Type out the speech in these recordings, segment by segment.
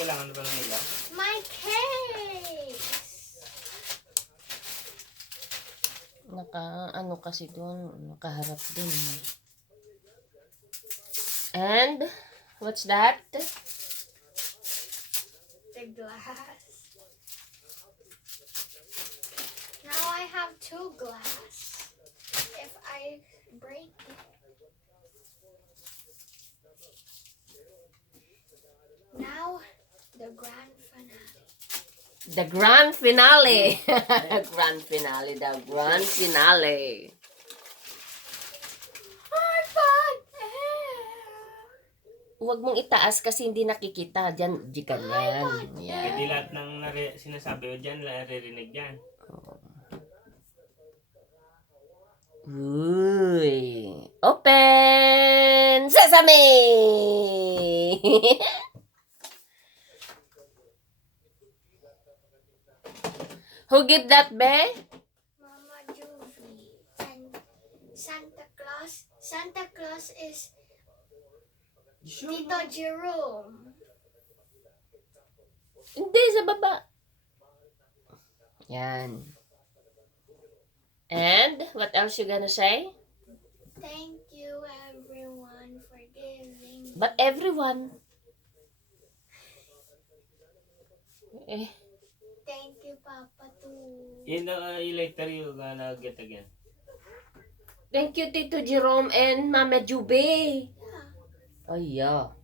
kailangan ba ng ilaw? My case! Ano kasi doon, nakaharap din. And, what's that? The glass. Now I have 2 glass. If I break it. Now, the grand finale. The grand finale. Grand finale, the grand finale. High five! Huwag mong itaas kasi hindi nakikita. Diyan, di ka yan. Hindi Yan. lahat ng sinasabi mo dyan, naririnig dyan. Uy. Open Sesame! Who give that, be? Mama Juvie and Santa Claus. Santa Claus is Tito Jerome. Hindi, sa baba. Yan. And, what else you gonna say? Thank you everyone for giving. But everyone. Eh, Thank you, Papa, too. In the later you gonna get again. thank you, Tito Jerome and Mama Jube. Yeah. Ay, yeah.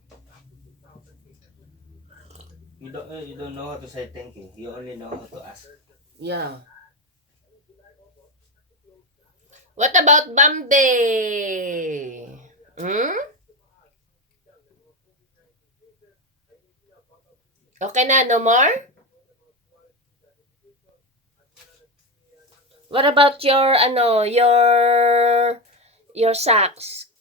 You don't know how to say thank you. You only know how to ask. Yeah. What about Bambi? Hmm? Okay na, no more? What about your, your socks?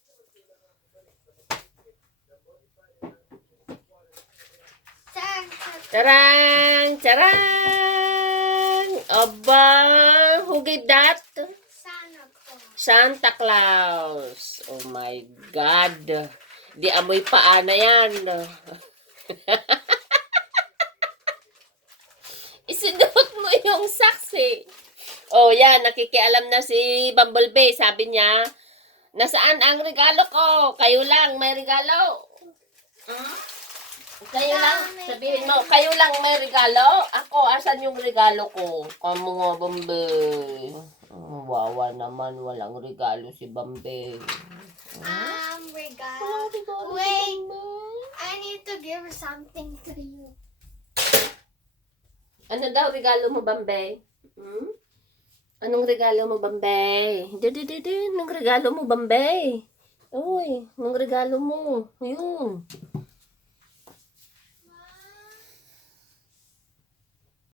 Tarang! Tarang! Aba! Who gave that? Santa Claus. Santa Claus. Oh my God. Di amoy paa na yan. Isinuot mo yung socks eh. Oh, yan. Nakikialam na si Bumblebee. Sabi niya, nasaan ang regalo ko? Kayo lang may regalo. Hmm? Kayo lang, sabihin mo, kayo lang may regalo? Ako, asan yung regalo ko? Kamu nga, Bambe. Wawa naman, walang regalo si Bambe. Regalo. Walang regalo si Wait, Bambe. I need to give something to you. Ano daw regalo mo, Bambe? Hmm? Anong regalo mo, Bambe? Anong regalo mo, Bambe? Uy, anong regalo mo? Yun.